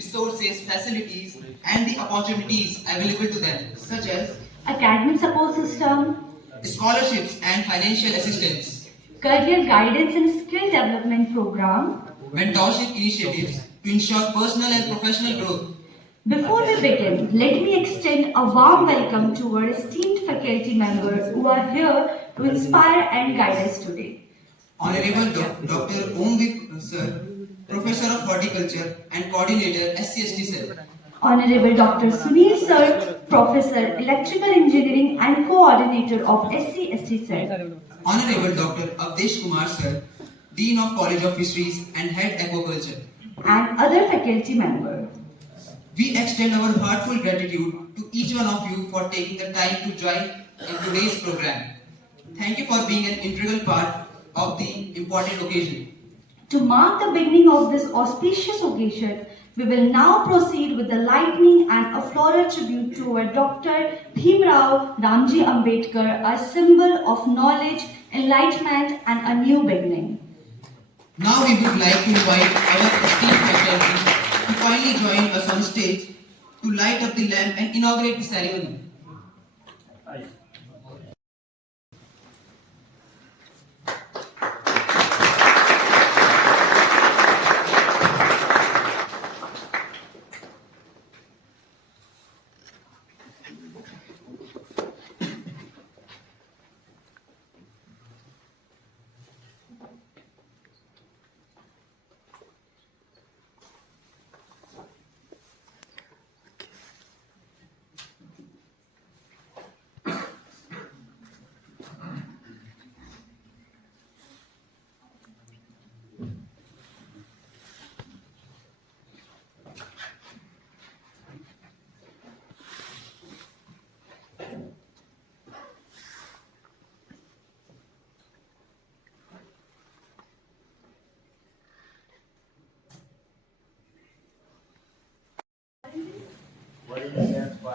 resources, facilities, and the opportunities available to them, such as academic support system, scholarships and financial assistance, career guidance and skill development program. mentorship initiatives to ensure personal and professional growth. Before we begin, let me extend a warm welcome to our esteemed faculty members who are here to inspire and guide us today. Honorable Dr. Omvik Sir, Professor of Horticulture and Coordinator SCST Sir. Honorable Dr. Sunil Sir, Professor Electrical Engineering and Coordinator of SCST Sir. Honorable Dr. Avdesh Kumar Sir, Dean of College of Fisheries and Head Aquaculture. And other faculty members. We extend our heartfelt gratitude to each one of you for taking the time to join in today's program. Thank you for being an integral part of the important occasion. To mark the beginning of this auspicious occasion, we will now proceed with the lightning and a floral tribute to our Dr. Bhimrao Ramji Ambedkar, a symbol of knowledge, enlightenment and a new beginning. Now we would like to invite our esteemed faculty to kindly join us on stage to light up the lamp and inaugurate the ceremony.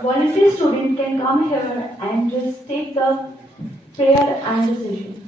Volunteer students can come here and just take the prayer and decision.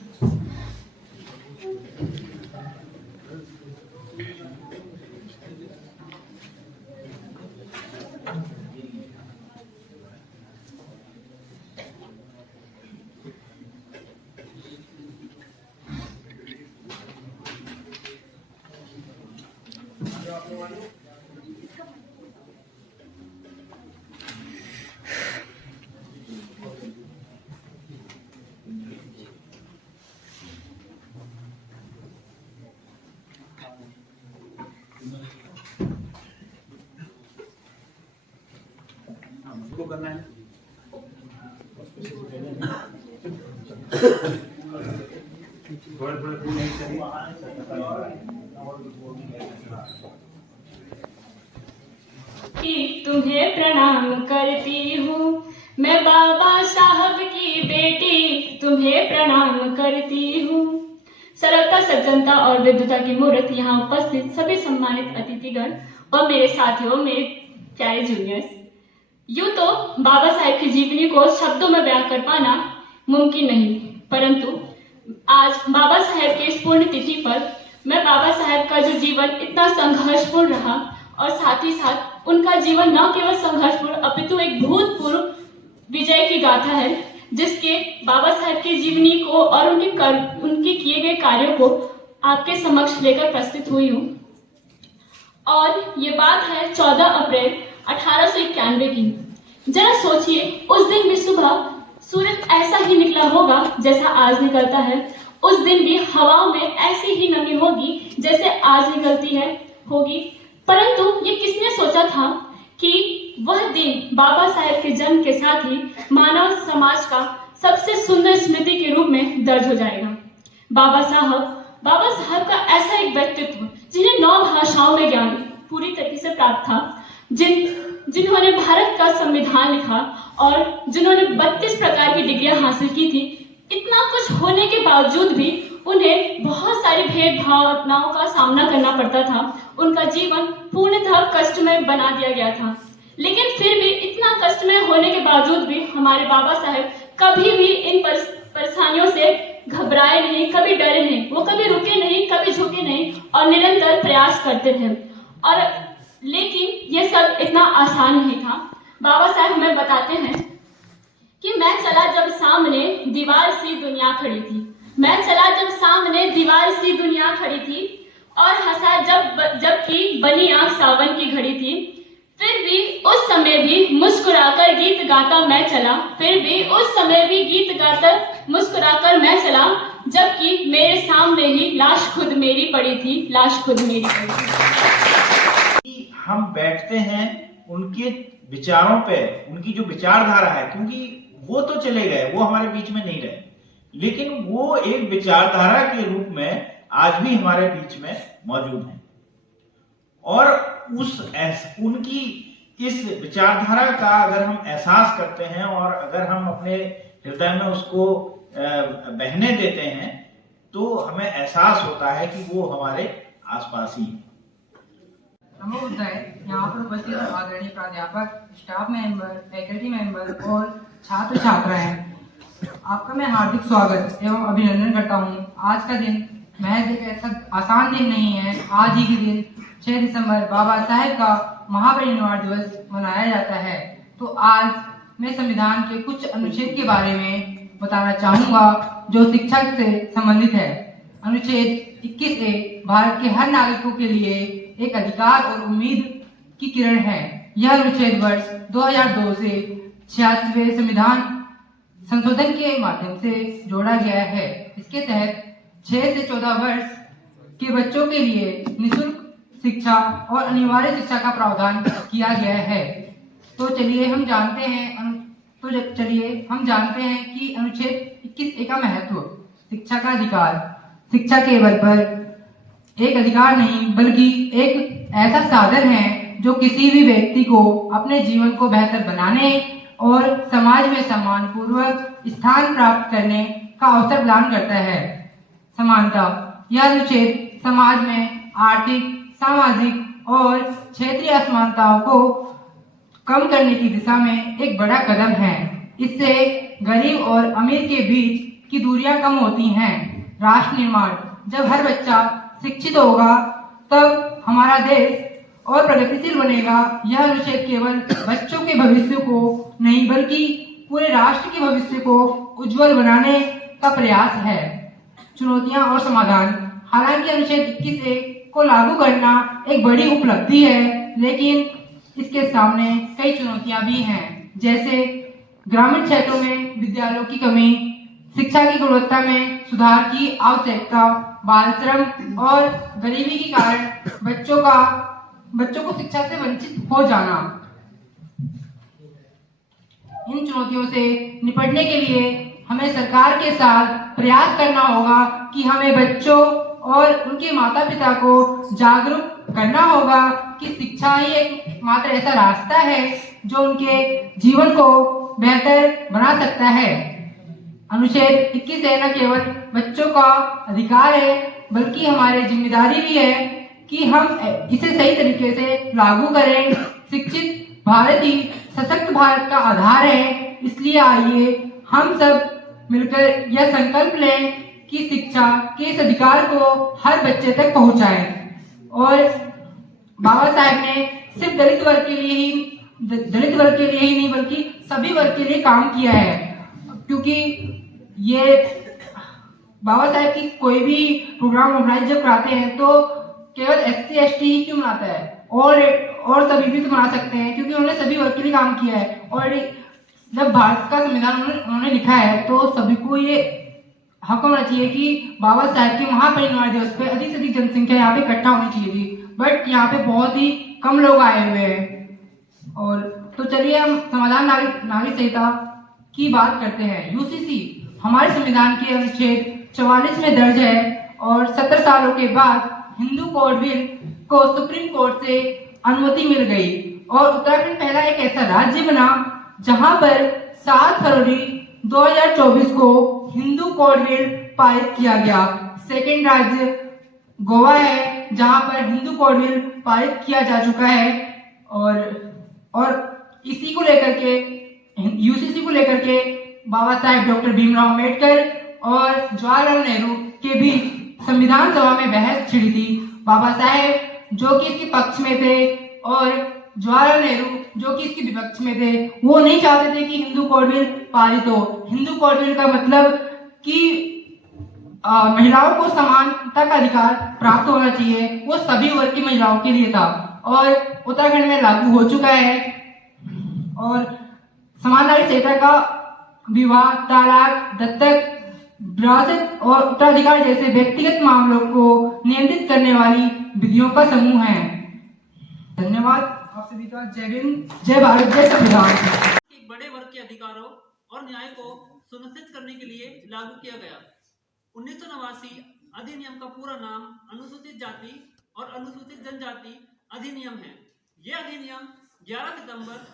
को करना है कि तुम्हें प्रणाम करती हूँ मैं बाबा साहब की बेटी तुम्हें प्रणाम करती हूँ। सरलता सज्जनता और विद्वता की मूर्त यहाँ उपस्थित सभी सम्मानित अतिथिगण और मेरे साथियों, मेरे प्यारे जूनियर्स, यूँ तो बाबा साहेब की जीवनी को शब्दों में बयां कर पाना मुमकिन नहीं, परंतु आज बाबा साहेब के इस पुण्य तिथि पर मैं बाबा साहेब का जो जीवन इतना संघर्षपूर्ण रहा और साथ ही साथ उनका जीवन न केवल संघर्षपूर्ण अपितु एक भूतपूर्व विजय की गाथा है, जिसके बाबा साहेब की जीवनी को और उनके किए गए कार्यों को आपके समक्ष लेकर प्रस्तुत हुई हूँ। और ये बात है 14 अप्रैल 1891 की। जरा सोचिए, उस दिन भी सुबह सूरज ऐसा ही निकला होगा जैसा आज निकलता है, उस दिन भी हवाओं में ऐसी ही नमी होगी जैसे आज निकलती है होगी, परंतु ये किसने सोचा था कि वह दिन बाबा साहेब के जन्म के साथ ही मानव समाज का सबसे सुंदर स्मृति के रूप में दर्ज हो जाएगा। बाबा साहब का ऐसा एक व्यक्तित्व जिन्हें 9 भाषाओं में ज्ञान पूरी तरीके से प्राप्त था, जिन्होंने भारत का संविधान लिखा और जिन्होंने 32 प्रकार की डिग्रियां हासिल की थी, इतना कुछ होने के बावजूद भी उन्हें बहुत सारी भेदभावनाओं का सामना करना पड़ता था। उनका जीवन पूर्णतः कष्टमय बना दिया गया था, लेकिन फिर भी इतना कष्टमय होने के बावजूद भी हमारे बाबा साहेब कभी भी इन परेशानियों से घबराए नहीं, कभी डरे नहीं, वो कभी रुके नहीं, कभी झुके नहीं और निरंतर प्रयास करते थे। और लेकिन ये सब इतना आसान नहीं था। बाबा साहब हमें बताते हैं कि मैं चला जब सामने दीवार सी दुनिया खड़ी थी, मैं चला जब सामने दीवार सी दुनिया खड़ी थी, और हंसा जबकि बनी आंख सावन की घड़ी थी। फिर भी उस समय भी मुस्कुराकर गीत गाता मैं चला, फिर भी उस समय भी गीत गाता मुस्कुराकर मैं चला, जबकि मेरे सामने ही लाश खुद मेरी पड़ी थी, लाश खुद मेरी पड़ी थी। हम बैठते हैं उनके विचारों पे, उनकी जो विचारधारा है, क्योंकि वो तो चले गए, वो हमारे बीच में नहीं रहे, लेकिन वो एक विचारधारा के रूप में आज भी हमारे बीच में मौजूद हैं। और उनकी इस विचारधारा का अगर हम एहसास करते हैं और अगर हम अपने हृदय में उसको बहने देते हैं, तो हमें एहसास होता है कि वो हमारे आसपास ही है। नमो बुद्धाय। यहाँ पर उपस्थित आदरणीय प्राध्यापक, स्टाफ मेंबर, फैकल्टी मेंबर और छात्र छात्राएं, आपका मैं हार्दिक स्वागत एवं अभिनंदन करता हूँ। आज का दिन महज एक ऐसा आसान दिन नहीं है। आज ही के दिन 6 दिसंबर बाबा साहेब का महापरिनिर्वाण दिवस मनाया जाता है। तो आज मैं संविधान के कुछ अनुच्छेद के बारे में बताना चाहूँगा जो शिक्षा से संबंधित है। अनुच्छेद 21A भारत के हर नागरिकों के लिए एक अधिकार और उम्मीद की किरण है। यह अनुच्छेद वर्ष 2002 से 86वें संविधान संशोधन के माध्यम से जोड़ा गया है। इसके तहत 6 से 14 वर्ष के बच्चों के लिए निःशुल्क शिक्षा और अनिवार्य शिक्षा का प्रावधान किया गया है। तो चलिए हम जानते हैं कि अनुच्छेद 21A का महत्व। शिक्षा का अधिकार। शिक्षा केवल पर एक अधिकार नहीं बल्कि एक ऐसा साधन है जो किसी भी व्यक्ति को अपने जीवन को बेहतर बनाने और समाज में सम्मानपूर्वक स्थान प्राप्त करने का अवसर प्रदान करता है। समानता। यह अनुच्छेद समाज में आर्थिक, सामाजिक और क्षेत्रीय असमानताओं को कम करने की दिशा में एक बड़ा कदम है। इससे गरीब और अमीर के बीच की दूरियां कम होती हैं। राष्ट्र निर्माण। जब हर बच्चा शिक्षित होगा तब हमारा देश और प्रगतिशील बनेगा। यह अनुच्छेद केवल बच्चों के भविष्य को नहीं बल्कि पूरे राष्ट्र के भविष्य को उज्जवल बनाने का प्रयास है। चुनौतियां और समाधान। हालांकि अनुच्छेद 21A को लागू करना एक बड़ी उपलब्धि है, लेकिन इसके सामने कई चुनौतियां भी हैं, जैसे ग्रामीण क्षेत्रों में विद्यालयों की कमी, शिक्षा की गुणवत्ता में सुधार की आवश्यकता, बाल श्रम और गरीबी के कारण बच्चों को शिक्षा से वंचित हो जाना। इन चुनौतियों से निपटने के लिए हमें सरकार के साथ प्रयास करना होगा कि हमें बच्चों और उनके माता पिता को जागरूक करना होगा कि शिक्षा ही एक मात्र ऐसा रास्ता है जो उनके जीवन को बेहतर बना सकता है। अनुच्छेद 21A न केवल बच्चों का अधिकार है बल्कि हमारी जिम्मेदारी भी है कि हम इसे सही तरीके से लागू करें। शिक्षित भारत ही सशक्त भारत का आधार है। इसलिए आइए हम सब मिलकर यह संकल्प लें कि शिक्षा के इस अधिकार को हर बच्चे तक पहुंचाएं। और बाबा साहब ने सिर्फ दलित वर्ग के लिए ही नहीं बल्कि सभी वर्ग के लिए काम किया है, क्योंकि ये बाबा साहब की कोई भी प्रोग्राम ऑर्गेनाइज जब कराते हैं तो केवल SC ST ही क्यों मनाता है, और सभी भी तो मना सकते हैं, क्योंकि उन्होंने सभी वर्ग के लिए काम किया है। और जब भारत का संविधान उन्होंने लिखा है तो सभी को ये हक होना चाहिए कि बाबा साहब के महापरिनिर्वाण दिवस पे अधिक से अधिक जनसंख्या यहाँ पे इकट्ठा होनी चाहिए थी, बट यहाँ पे बहुत ही कम लोग आए हुए हैं। और तो चलिए हम समाधान नागरिक संहिता की बात करते हैं। UCC हमारे संविधान के अनुच्छेद 44 में दर्ज है और 70 सालों के बाद हिंदू कोड बिल को सुप्रीम कोर्ट से अनुमति मिल गई और उत्तराखंड पहला एक ऐसा राज्य बना जहां पर 7 फरवरी 2024 को हिंदू कोड बिल पारित किया गया। सेकेंड राज्य गोवा है जहां पर हिंदू कोड बिल पारित किया जा चुका है। और इसी को लेकर के UCC को लेकर के बाबा साहेब डॉक्टर भीमराव अम्बेडकर और जवाहरलाल नेहरू के बीच संविधान सभा में बहस छिड़ी थी। बाबा साहेब जो कि इसके पक्ष में थे और जवाहरलाल नेहरू जो कि इसके विपक्ष में थे, वो नहीं चाहते थे कि हिंदू कोड बिल पारित हो। हिंदू कोड बिल का मतलब कि महिलाओं को समानता का अधिकार प्राप्त होना चाहिए, वो सभी वर्ग की महिलाओं के लिए था और उत्तराखंड में लागू हो चुका है। और समान नागरिक संहिता का विवाह, तलाक, दत्तक, विरासत और उत्तराधिकार जैसे व्यक्तिगत मामलों को नियंत्रित करने वाली विधियों का समूह है। धन्यवाद। आप सभी का जय हिंद, जय भारत, जय संविधान। एक बड़े वर्ग के अधिकारों और न्याय को सुनिश्चित करने के लिए लागू किया गया। 1989 अधिनियम का पूरा नाम अनुसूचित जाति और अनुसूचित जनजाति अधिनियम है। यह अधिनियम 11 सितंबर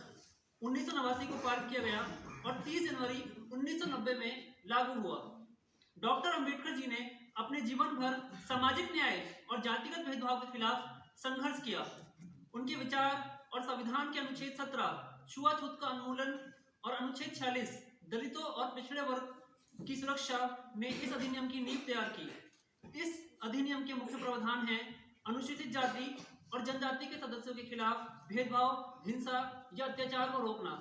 1989 को पारित किया गया और 30 जनवरी 1990 में लागू हुआ। डॉक्टर अंबेडकर जी ने अपने जीवन भर सामाजिक न्याय और जातिगत भेदभाव के खिलाफ संघर्ष किया। उनके विचार और संविधान के अनुच्छेद 17 छुआछूत का उन्मूलन और अनुच्छेद 46 दलितों और पिछड़े वर्ग की सुरक्षा ने इस अधिनियम की नींव तैयार की। इस अधिनियम के मुख्य प्रावधान हैं अनुसूचित जाति और जनजाति के सदस्यों के खिलाफ भेदभाव, हिंसा या अत्याचार को रोकना,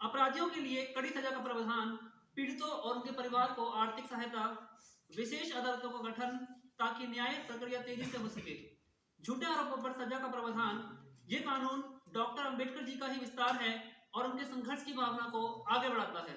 अपराधियों के लिए कड़ी सजा का प्रावधान, पीड़ितों और उनके परिवार को आर्थिक सहायता, विशेष अदालतों का गठन ताकि न्याय प्रक्रिया तेजी से हो सके, झूठे आरोपों पर सजा का प्रावधान। ये कानून डॉक्टर अंबेडकर जी का ही विस्तार है और उनके संघर्ष की भावना को आगे बढ़ाता है।